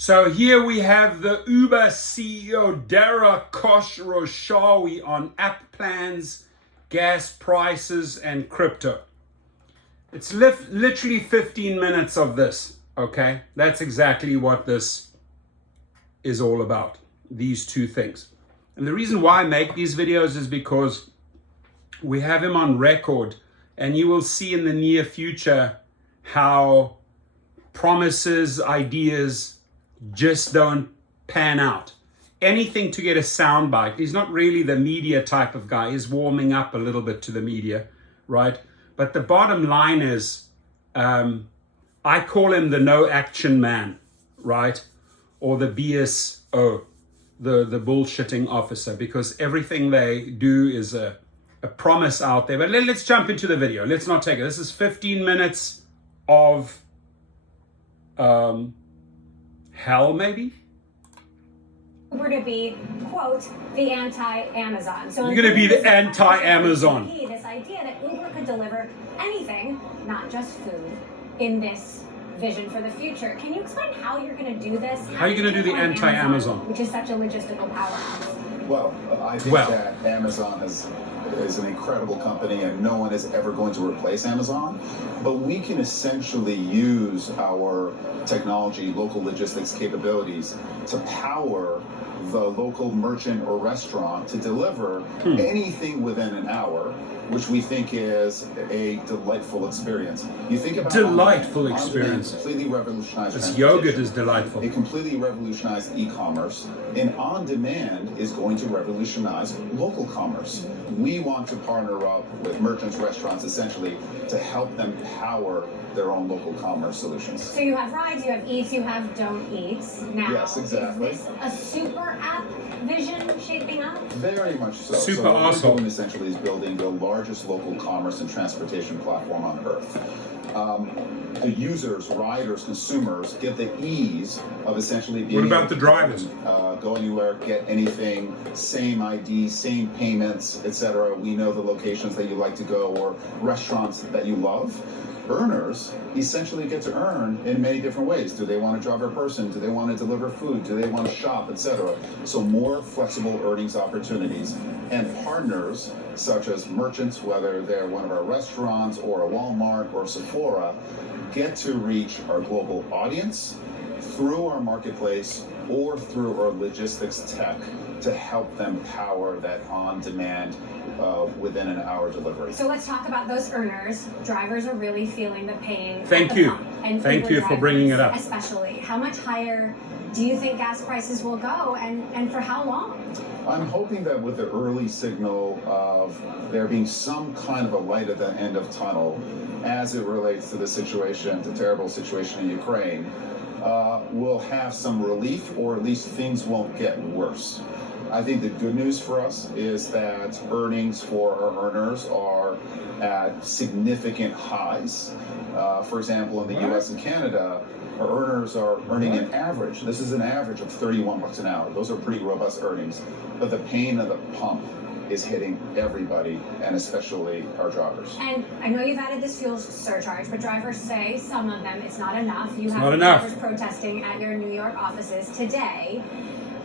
So here we have the Uber CEO, Dara Khosrowshahi, on app plans, gas prices, and crypto. It's literally 15 minutes of this, okay? That's exactly what this is all about, these two things. And the reason why I make these videos is because we have him on record, and you will see in the near future how promises, ideas just don't pan out. Anything to get a soundbite. He's not really the media type of guy. He's warming up a little bit to the media, right? But the bottom line is, I call him the no action man, right? Or the BSO, the bullshitting officer, because everything they do is a promise out there. But let's jump into the video. Let's not take it. This is 15 minutes of hell, maybe? We're to be, quote, the anti-Amazon. So you're going to be the anti-Amazon. This idea that Uber could deliver anything, not just food, in this vision for the future. Can you explain how you're going to do this? How are you going to do the anti-Amazon? Which is such a logistical powerhouse. Well, I think that Amazon is an incredible company and no one is ever going to replace Amazon. But we can essentially use our technology, local logistics capabilities to power the local merchant or restaurant to deliver anything within an hour, which we think is a delightful experience. You think about delightful experience. Completely revolutionized. This yogurt is delightful. It completely revolutionized e-commerce, and on-demand is going to revolutionize local commerce. We want to partner up with merchants, restaurants, essentially, to help them power their own local commerce solutions. So you have rides, you have eats, you have don't eat. Now, yes, exactly. Is this a super app vision shaping up? Very much so. Super so awesome. What we're doing essentially is building the largest local commerce and transportation platform on earth. The users, riders, consumers get the ease of essentially being What about the drivers? Go anywhere, get anything, same ID, same payments, etc. We know the locations that you like to go or restaurants that you love. Earners essentially get to earn in many different ways. Do they want to drive a person? Do they want to deliver food? Do they want to shop, etc.? So more flexible earnings opportunities. And partners such as merchants, whether they're one of our restaurants or a Walmart or Sephora, get to reach our global audience through our marketplace or through our logistics tech to help them power that on-demand within an hour delivery. So let's talk about those earners. Drivers are really feeling the pain. Thank you. And thank you for bringing it up. Especially, how much higher do you think gas prices will go, and for how long? I'm hoping that with the early signal of there being some kind of a light at the end of tunnel as it relates to the situation, the terrible situation in Ukraine, we'll have some relief, or at least things won't get worse. I think the good news for us is that earnings for our earners are at significant highs. For example, in the US and Canada, our earners are earning an average. This is an average of $31 an hour. Those are pretty robust earnings. But the pain of the pump is hitting everybody, and especially our drivers. And I know you've added this fuel surcharge, but drivers say, some of them, it's not enough. You have drivers protesting at your New York offices today.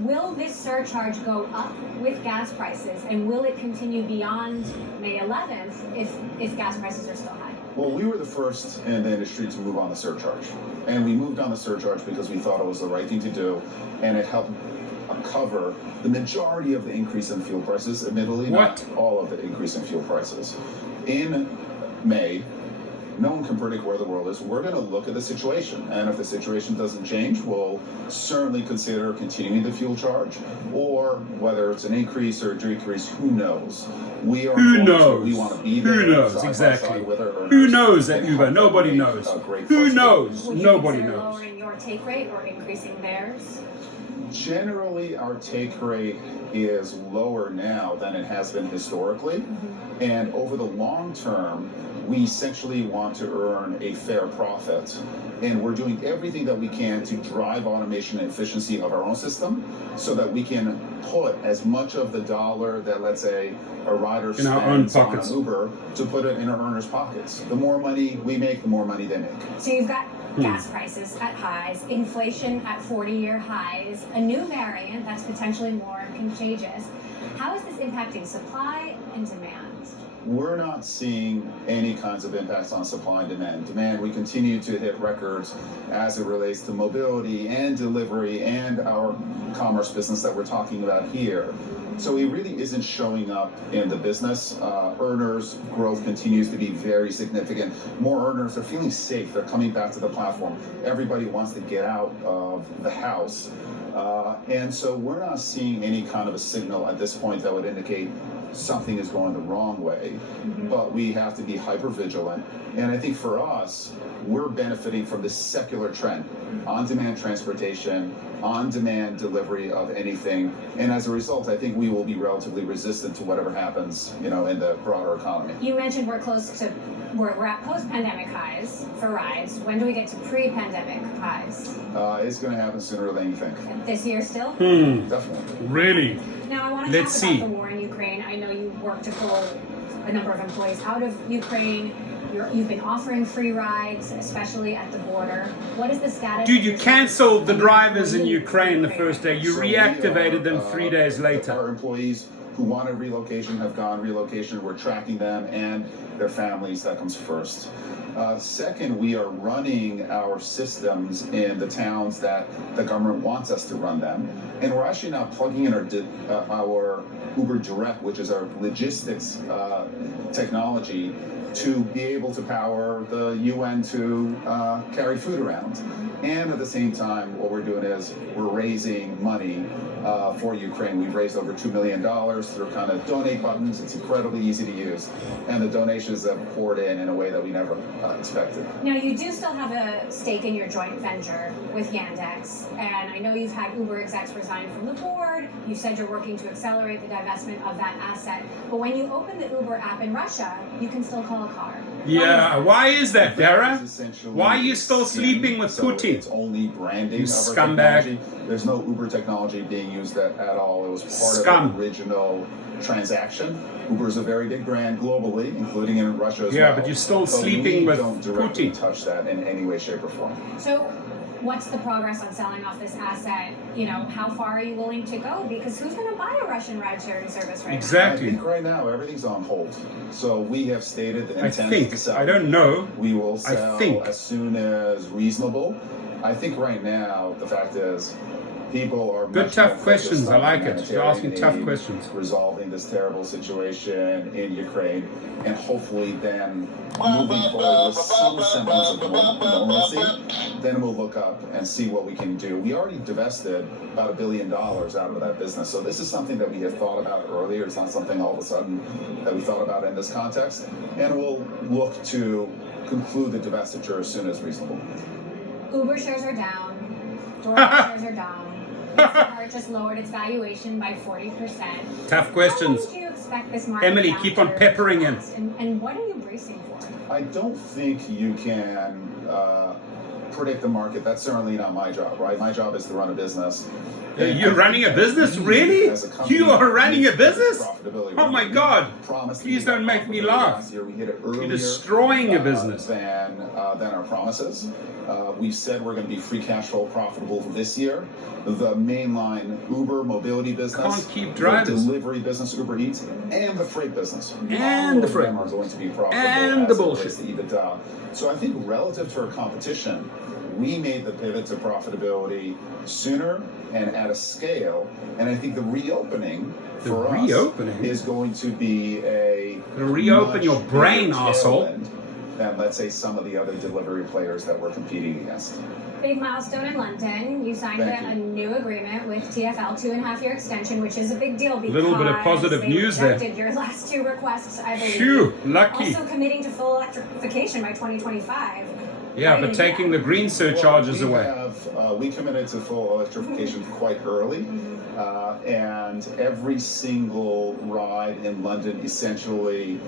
Will this surcharge go up with gas prices, and will it continue beyond May 11th if gas prices are still high? Well, we were the first in the industry to move on the surcharge. And we moved on the surcharge because we thought it was the right thing to do, and it helped cover the majority of the increase in fuel prices, admittedly not all of the increase in fuel prices. In May, no one can predict where the world is. We're going to look at the situation, and if the situation doesn't change, we'll certainly consider continuing the fuel charge, or whether it's an increase or a decrease, who knows? We are who knows? We want to be there. Who knows? Exactly. Who knows at Uber? Nobody knows. Who knows? Nobody knows. Lowering your take rate or increasing theirs? Generally, our take rate is lower now than it has been historically. And over the long term, we essentially want to earn a fair profit. And we're doing everything that we can to drive automation and efficiency of our own system so that we can put as much of the dollar that, let's say, a rider spends on Uber to put it in our earners' pockets. The more money we make, the more money they make. So you've got gas prices at highs, inflation at 40-year highs, a new variant that's potentially more contagious. How is this impacting supply and demand? We're not seeing any kinds of impacts on supply and demand. We continue to hit records as it relates to mobility and delivery and our commerce business that we're talking about here. So it really isn't showing up in the business. Earners growth continues to be very significant. More earners are feeling safe. They're coming back to the platform. Everybody wants to get out of the house. And so we're not seeing any kind of a signal at this point that would indicate something is going the wrong way, but we have to be hyper vigilant. And I think for us, we're benefiting from this secular trend, on-demand transportation, on-demand delivery of anything. And as a result, I think we will be relatively resistant to whatever happens, in the broader economy. You mentioned we're at post-pandemic highs for rides. When do we get to pre-pandemic highs? It's going to happen sooner than you think. This year still? Definitely. Really? Now I want to talk about the war in Ukraine. I know you worked to pull a number of employees out of Ukraine. You've been offering free rides, especially at the border. What is the status? Dude, you canceled the drivers in Ukraine the first day. You reactivated them 3 days later. Our employees who wanted relocation have gone relocation. We're tracking them and their families. That comes first. Second, we are running our systems in the towns that the government wants us to run them. And we're actually now plugging in our Uber Direct, which is our logistics technology, to be able to power the UN to carry food around. And at the same time, what we're doing is we're raising money for Ukraine. We've raised over $2 million through kind of donate buttons. It's incredibly easy to use. And the donations have poured in a way that we never expected. Now, you do still have a stake in your joint venture with Yandex. And I know you've had Uber execs resign from the board. You said you're working to accelerate the divestment of that asset. But when you open the Uber app in Russia, you can still call a car. Yeah, why is that, Dara? Why are you still sleeping with Putin? It's only branding of our scumbag. technology. There's no Uber technology being used at all. It was part of the original transaction. Uber is a very big brand globally, including in Russia as well. Yeah, but you're still sleeping with Putin. We don't directly Putin. touch that in any way, shape, or form. So what's the progress on selling off this asset? How far are you willing to go? Because who's going to buy a Russian ride-sharing service right now? Exactly. I think right now everything's on hold. So we have stated the intent to sell. I don't know. We will sell as soon as reasonable. I think right now the fact is people are good tough questions. I like it. You're asking tough questions. Resolving this terrible situation in Ukraine, and hopefully then moving forward with some semblance of normalcy, then we'll look up and see what we can do. We already divested about $1 billion out of that business, so this is something that we have thought about earlier. It's not something all of a sudden that we thought about in this context, and we'll look to conclude the divestiture as soon as reasonable. Uber shares are down. DoorDash shares are down. Instacart just lowered its valuation by 40%. Tough questions. How long do you expect this market Emily, keep on peppering him. And what are you bracing for? I don't think you can predict the market. That's certainly not my job, right? My job is to run a business. You're running a business? Really? You are running a business? Oh my God. Please don't make me laugh. You're destroying a business. Than our promises. We've said we're going to be free cash flow profitable for this year. The mainline Uber mobility business, can't keep drivers. The delivery business, Uber Eats, and the freight business. And the freight are going to be profitable. And the bullshit. EBITDA. So I think relative to our competition, we made the pivot to profitability sooner and at a scale. And I think the reopening for us is going to be a reopen your brain, asshole. Than, let's say, some of the other delivery players that we're competing against. Big milestone in London. You signed a new agreement with TfL, 2.5-year extension, which is a big deal because little bit of positive news there. Your last two requests, I believe. Phew, lucky. Also committing to full electrification by 2025. Yeah, but taking the green surcharges away. We committed to full electrification quite early, and every single ride in London, essentially,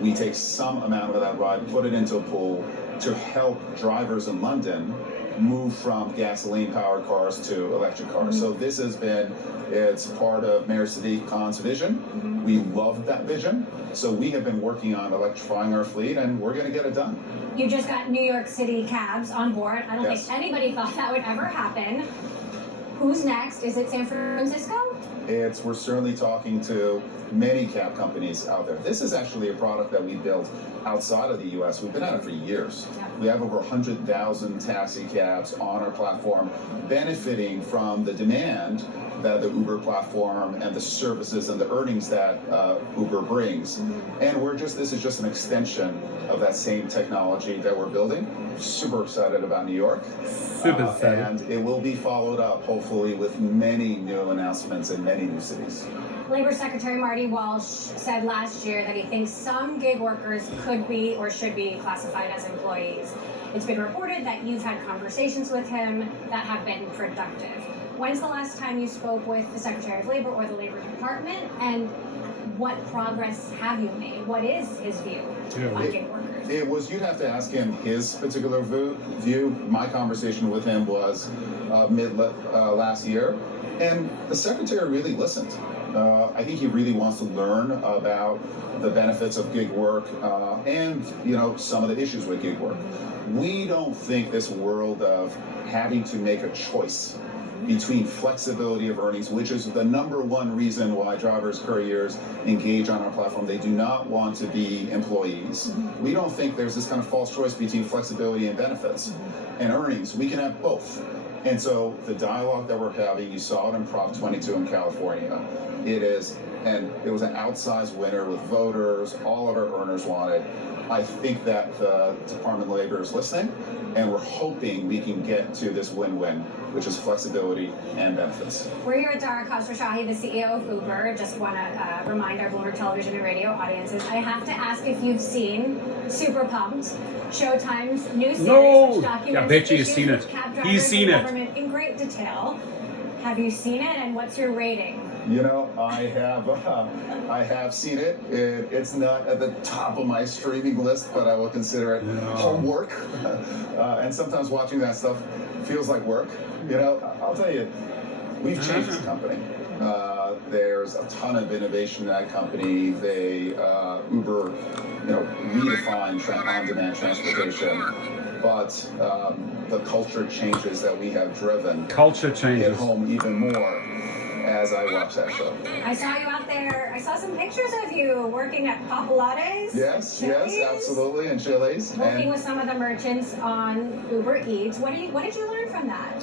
we take some amount of that ride, put it into a pool to help drivers in London move from gasoline-powered cars to electric cars. So this has been, it's part of Mayor Sadiq Khan's vision. We love that vision. So we have been working on electrifying our fleet, and we're going to get it done. You just got New York City cabs on board. I don't Yes. think anybody thought that would ever happen. Who's next? Is it San Francisco? We're certainly talking to many cab companies out there. This is actually a product that we built outside of the US. We've been at it for years. Yeah. We have over 100,000 taxi cabs on our platform, benefiting from the demand that the Uber platform and the services and the earnings that Uber brings. And this is just an extension of that same technology that we're building. Super excited about New York. Super excited. And it will be followed up, hopefully, with many new announcements in many new cities. Labor Secretary Marty Walsh said last year that he thinks some gig workers could be or should be classified as employees. It's been reported that you've had conversations with him that have been productive. When's the last time you spoke with the Secretary of Labor or the Labor Department? And what progress have you made? What is his view on gig workers? You'd have to ask him his particular view. My conversation with him was last year, and the Secretary really listened. I think he really wants to learn about the benefits of gig work and some of the issues with gig work. We don't think this world of having to make a choice between flexibility of earnings, which is the number one reason why drivers, couriers engage on our platform. They do not want to be employees. We don't think there's this kind of false choice between flexibility and benefits and earnings. We can have both. And so the dialogue that we're having, you saw it in Prop 22 in California. It was an outsized winner with voters. All of our earners want it. I think that the Department of Labor is listening, and we're hoping we can get to this win-win, which is flexibility and benefits. We're here with Dara Khosrowshahi, the CEO of Uber. Just want to remind our Bloomberg television and radio audiences, I have to ask if you've seen Super Pumped, Showtime's new series, which documents I bet you issues he's seen it. with cab drivers He's seen and it. government in great detail. Have you seen it, and what's your rating? I have seen it. It's not at the top of my streaming list, but I will consider it homework. And sometimes watching that stuff feels like work. I'll tell you, we've changed the company. There's a ton of innovation in that company. Uber, redefined on-demand transportation. But the culture changes that we have driven hit home even more as I watch that show. I saw you out there. I saw some pictures of you working at Papalates. Yes, absolutely, and Chili's. Working with some of the merchants on Uber Eats. What did you learn from that?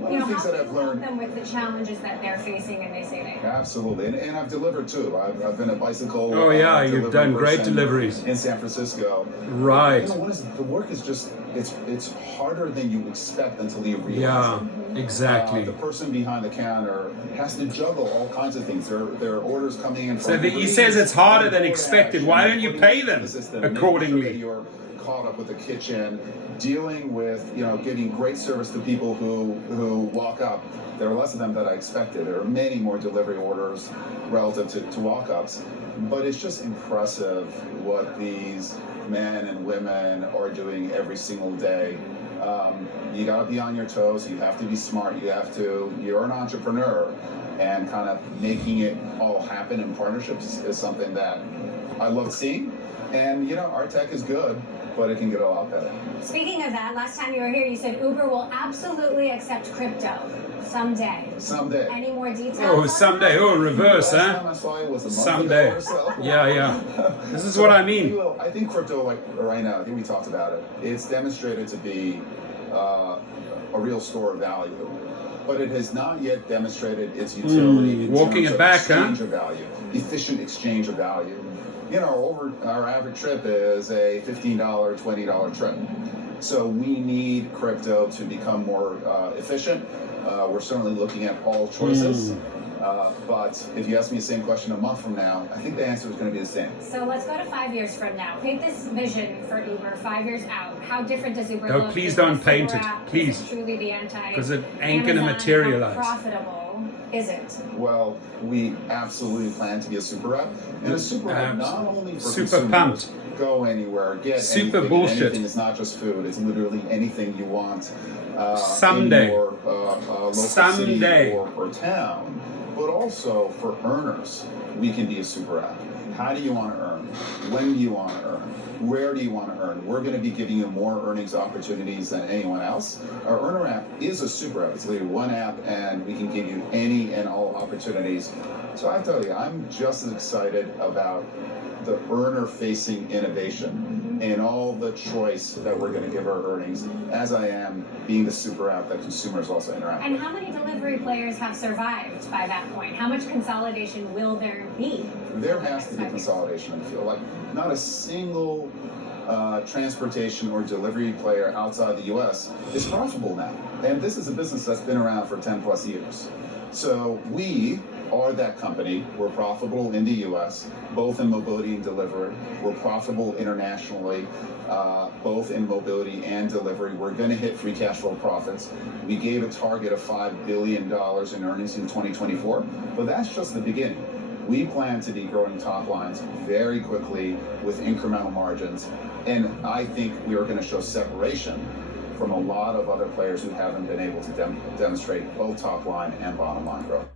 One of the things that I've learned, them with the challenges that they're facing and they say they have. Absolutely, and I've delivered too. I've been a bicycle. Oh yeah, you've done great deliveries in San Francisco. Right. The work is just it's harder than you expect until you realize it. Yeah, exactly. The person behind the counter has to juggle all kinds of things. There are orders coming in. So he says it's harder than expected. Why don't you pay them accordingly? You're caught up with the kitchen, dealing with giving great service to people who walk up. There are less of them than I expected. There are many more delivery orders relative to walk-ups, but it's just impressive what these men and women are doing every single day. You got to be on your toes. You have to be smart. You're an entrepreneur, and kind of making it all happen in partnerships is something that I love seeing. And our tech is good, but it can get a lot better. Speaking of that, last time you were here, you said Uber will absolutely accept crypto someday. Someday. Any more details? Oh, someday. Oh, reverse, Last huh? time I saw it was a month Someday. ago or so. Yeah. This is what I mean. I think crypto, like right now, I think we talked about it. It's demonstrated to be a real store of value, but it has not yet demonstrated its utility in walking terms it of back, exchange of value, efficient exchange of value. Our average trip is a $15, $20 trip. So we need crypto to become more efficient. We're certainly looking at all choices. But if you ask me the same question a month from now, I think the answer is going to be the same. So let's go to 5 years from now. Paint this vision for Uber 5 years out. How different does Uber look? Please don't paint it. Please. Is it truly the Because it ain't going to materialize. How profitable is it? Well, we absolutely plan to be a super app. And a super app not only for super consumers, pumped. Go anywhere, get super anything. Bullshit. Anything. It's not just food. It's literally anything you want. Someday. In your local city or town. But also for earners, we can be a super app. How do you want to earn? When do you want to earn? Where do you want to earn? We're going to be giving you more earnings opportunities than anyone else. Our Earner app is a super app. It's literally one app, and we can give you any and all opportunities. So I tell you, I'm just as excited about the earner-facing innovation and all the choice that we're going to give our earnings as I am being the super app that consumers also interact with. And how many delivery players have survived by that point? How much consolidation will there be? There has to be consolidation in the field. Like, not a single transportation or delivery player outside the U.S. is profitable now. And this is a business that's been around for 10 plus years. So we are that company. We're profitable in the U.S., both in mobility and delivery. We're profitable internationally, both in mobility and delivery. We're going to hit free cash flow profits. We gave a target of $5 billion in earnings in 2024, but that's just the beginning. We plan to be growing top lines very quickly with incremental margins, and I think we are going to show separation from a lot of other players who haven't been able to demonstrate both top line and bottom line growth.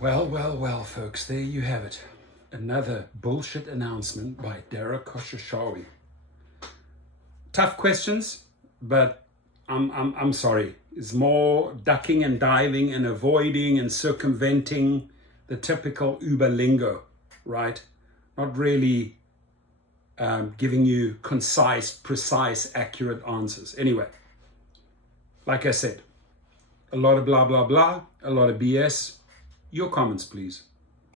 Well, folks, there you have it. Another bullshit announcement by Dara Khosrowshahi. Tough questions, but I'm sorry. It's more ducking and diving and avoiding and circumventing the typical Uber lingo, right? Not really giving you concise, precise, accurate answers. Anyway, like I said, a lot of blah, blah, blah, a lot of BS. Your comments, please.